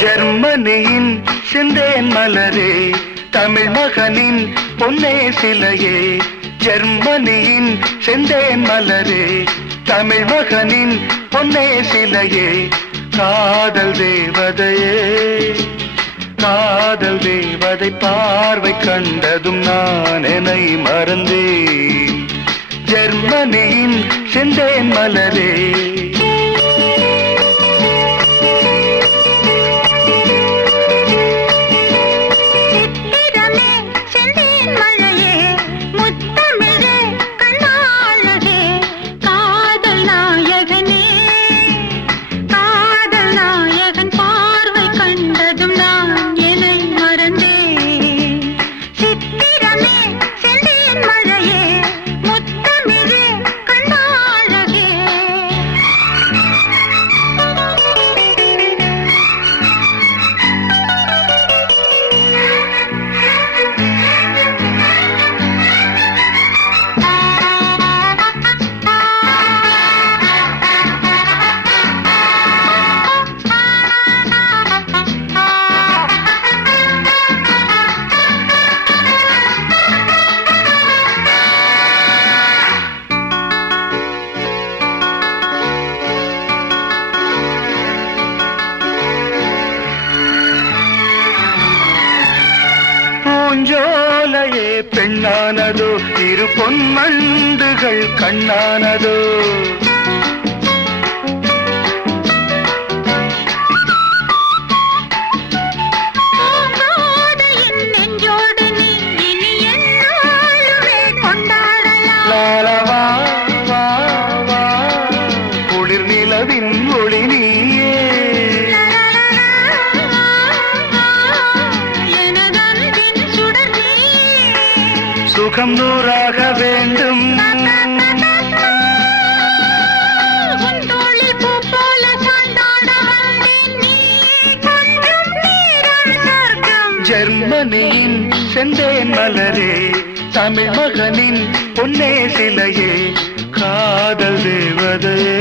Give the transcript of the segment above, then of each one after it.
ஜெர்மனியின் செந்தேன் மலரே, தமிழ் மகனின் பொன்னே சிலையே. ஜெர்மனியின் செந்தேன் மலரே, தமிழ் மகனின் பொன்னே சிலையே. காதல் தேவதையே, காதல் தேவதை பார்வை கண்டதும் நான் என்னை மறந்தேன். ஜெர்மனியின் செந்தேன் மலரே. பூஞ்சோலையே பெண்ணானதோ, இரு பொன்மண்டுகள் கண்ணானதோ. லாலவா வா வா, குளிர் நிலவின் ஒளி நீயே. சுகம் நூறாக வேண்டும். ஜெர்மனியின் செந்தேன் மலரே, தமிழ் மகனின் பொன்னே சிலையே. காதல் தேவதையே,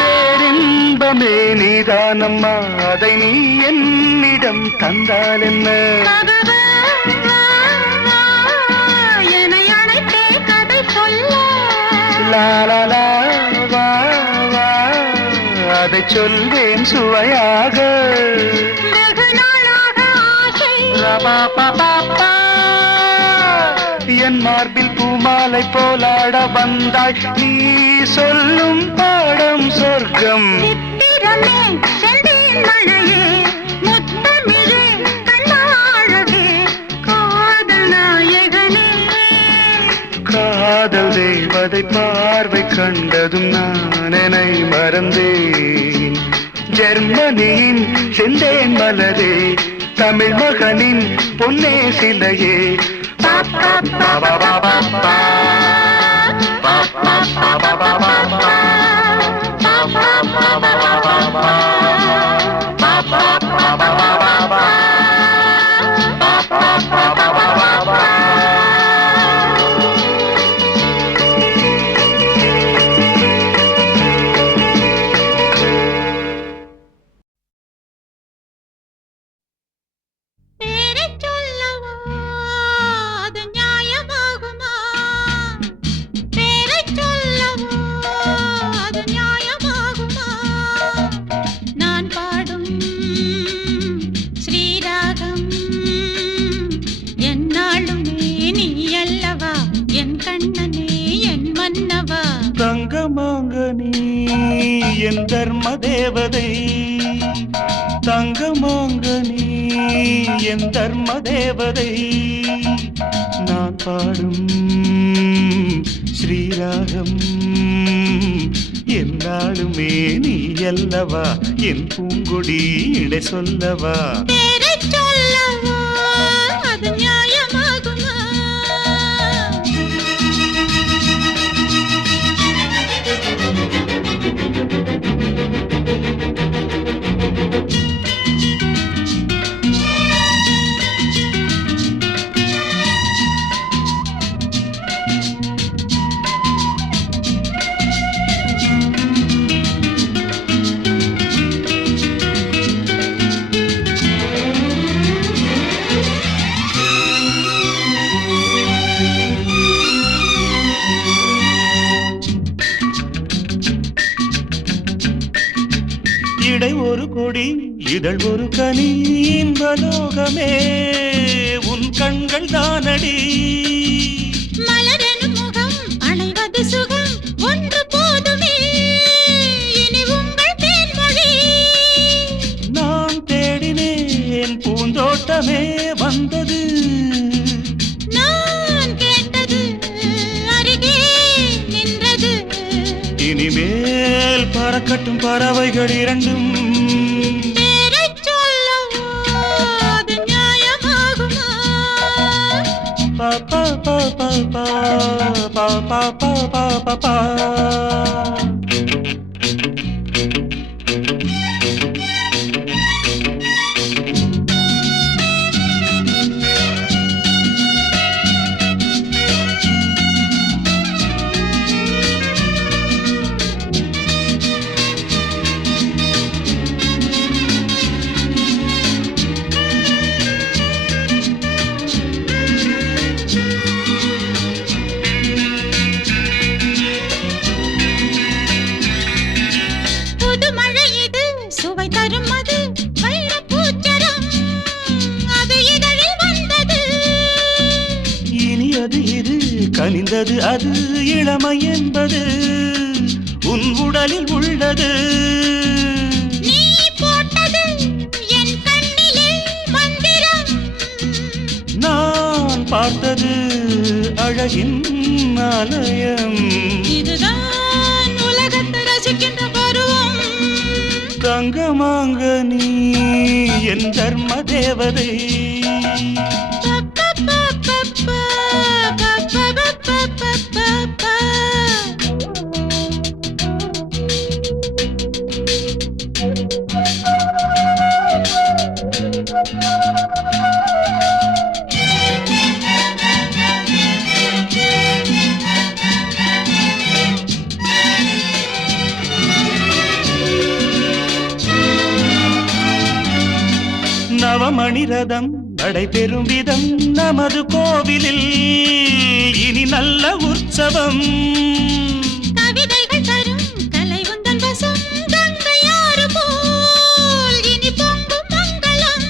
பேரின்பமே நீதானம்மா, அதை நீ என்னிடம் தந்தால் என்ன. லாலா வா வா, அதை சொல்வேன் சுவையாக. என் மார்பில் பூமாலை போலாட வந்தாய், நீ சொல்லும் பாடம் சொர்க்கம். காதல் தேவதை பார்வை கண்டதும் நான் என்னை மறந்தேன். ஜெர்மனியின் செந்தேன் மலரே, தமிழ் மகனின் பொன்னே சிலையே. என் தர்ம தேவதை தங்கமாங்கனி, என் தர்ம தேவதை. நான் பாடும் ஸ்ரீராகம் என்னாலுமே நீ அல்லவா, என் பூங்கொடி இடை சொல்லவா. இடை ஒரு கொடி இதழ் ஒரு கனி, இன்பலோகமே உன் கண்கள் தானடி. மலரெனும் முகம் அணைவது சுகம் ஒன்று போதுமே, இனி உங்கள் தேன்மொழி. நான் தேடினேன் பூந்தோட்டமே வந்தது, நான் கேட்டது அருகே நின்றது. இனிமேல் பறக்கட்டும் பறவைகள் இரண்டும். பேரைச் சொல்லவோ அது நியாயமாகுமா? பா பா பா பா பா பா பா பா பா பா பா. கனிந்தது அது இளமை என்பது உன் உடலில் உள்ளது. நீ போட்டது என் கண்ணிலே மந்திரம், நான் பார்த்தது அழகின் ஆலயம். இதுதான் உலகத்தை ரசிக்கின்ற பருவம். தங்கமாங்கனி என் தர்ம தேவதை. நவமணி ரதம் நடைபெறும் விதம் நமது கோவிலில் இனி நல்ல உற்சவம். கவிதைகள் தரும் கலை உந்தன் வசம், கங்கையாறு போல் இனி பொங்கும் மங்களம்.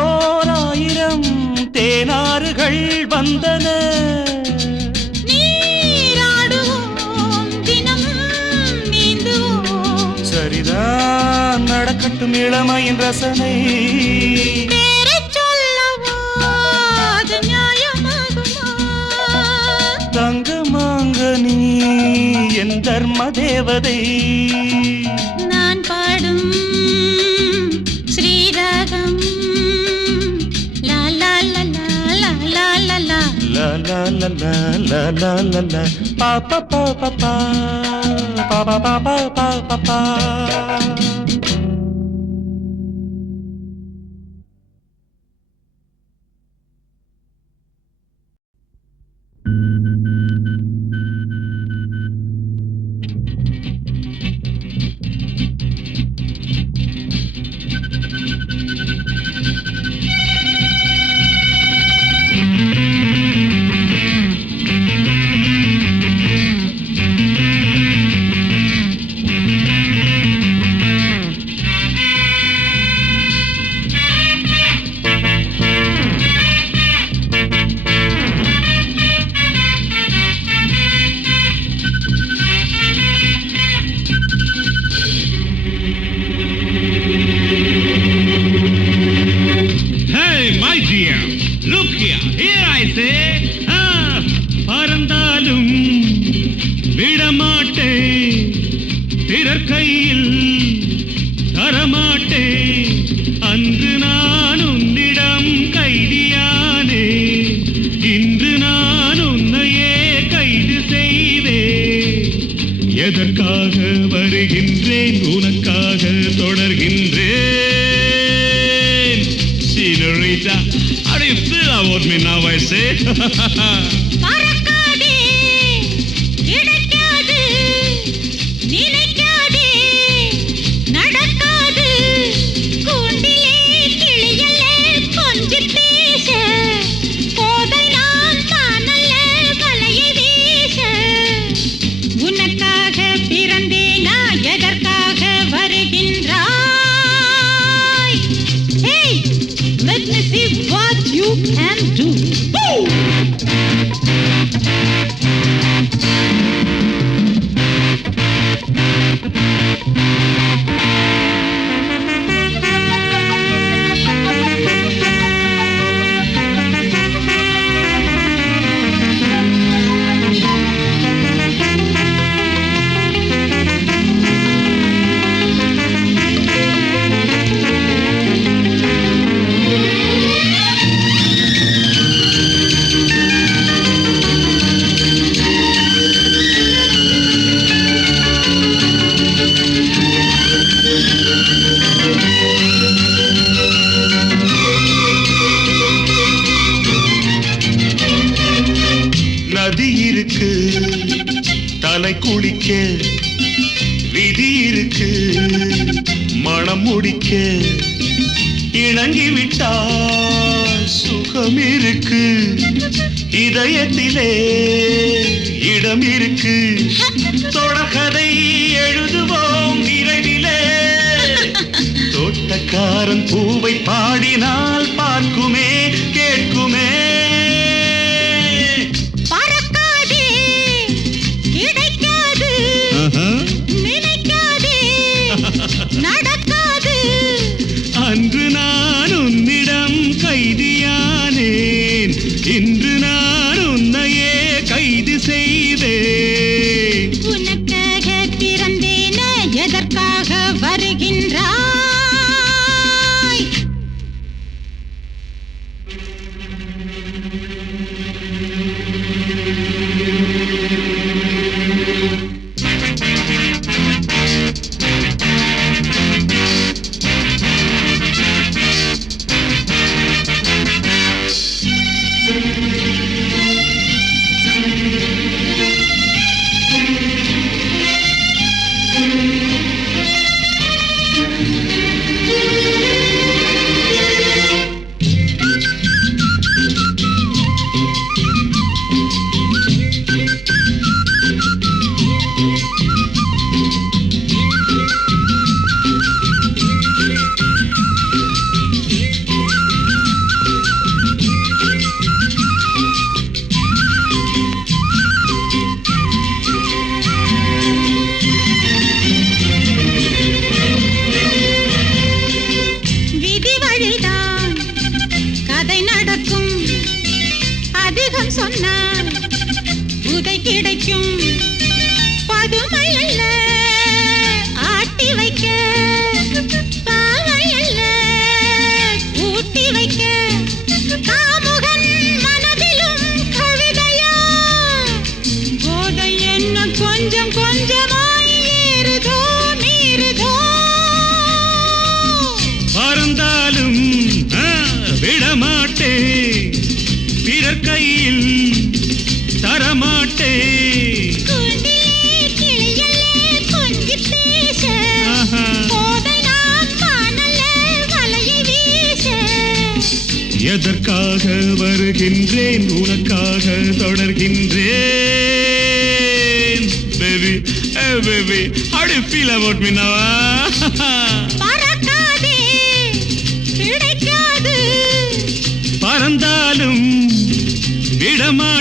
ஓராயிரம் தேனாறுகள் வந்தன, நீராடுவோம் தினமும் நீந்துவோம். சரிதான் நடக்கட்டும் இளமையின் ரசனை. பேரைச் சொல்லவோ அது நியாயமாகுமா? தர்ம தேவதை நான் பாடும் ஸ்ரீராகம் லா லா லா லா லா லா லா la la la la la la la la pa pa pa pa pa pa pa pa pa pa pa pa. பறந்தாலும் விடமாட்டே பிறர் கையில் தரமாட்டே அன்று நான் உன்னிடம் கைதியானே இன்று நான் உன்னையே கைது செய்தே எதற்காக வருகின்றேன் உனக்காக தொடர்கின்றேன் Senorita, how do you feel about me now I say? பறக்காதே கிடைக்காது நினைக்காதே நடக்காது கூண்டிலே கிளியல்லே கொஞ்சி பேச போதை நான் தானல்ல வலையை வீச உனக்காக பிறந்தேனா எதற்காக வருகின்றாய் Hey, let me see what you can do. நதி இருக்கு தலை குளிக்க விதி இருக்கு மனம் முடிக்க இணங்கி விட்டால் சுகம் இருக்கு இதயத்திலே இடம் இருக்கு தொடர்கதை எழுதுவோம் விரைவிலே தோட்டக்காரன் பூவை பாடினால் பார்க்குமே கேட்குமே பறக்காதே கிடைக்காது நினைக்காதே நடக்காது அன்று நான் உன்னிடம் கைதியானேன் இன்று நான் உன்னையே கைது செய்தேன் உனக்காக பிறந்தேன எதற்காக வருகின்றாய் விதி வழிதான் கதை நடக்கும் அதிகம் சொன்னால் உதை கிடைக்கும் பதுமை அல்ல ஆட்டி வைக்க, பாவை அல்ல ஊட்டி வைக்க, காமுகன் மனதிலும் கவிதையா, போதை என்ன கொஞ்சம் கொஞ்சமாய் ஏறுதோ மீறுதோ. பறந்தாலும் விடமாட்டே, பிறர் கையில் தரமாட்டே. கூண்டிலே கிளியல்லே கொஞ்சிப் பேச, போதை நான் காணல வலையை வீச. எதற்காக வருகின்றேன், உனக்காக தொடர்கின்றேன். Baby, hey baby, how do you feel about me now? பறக்காதே கிடைக்காது, பறந்தாலும் விடமா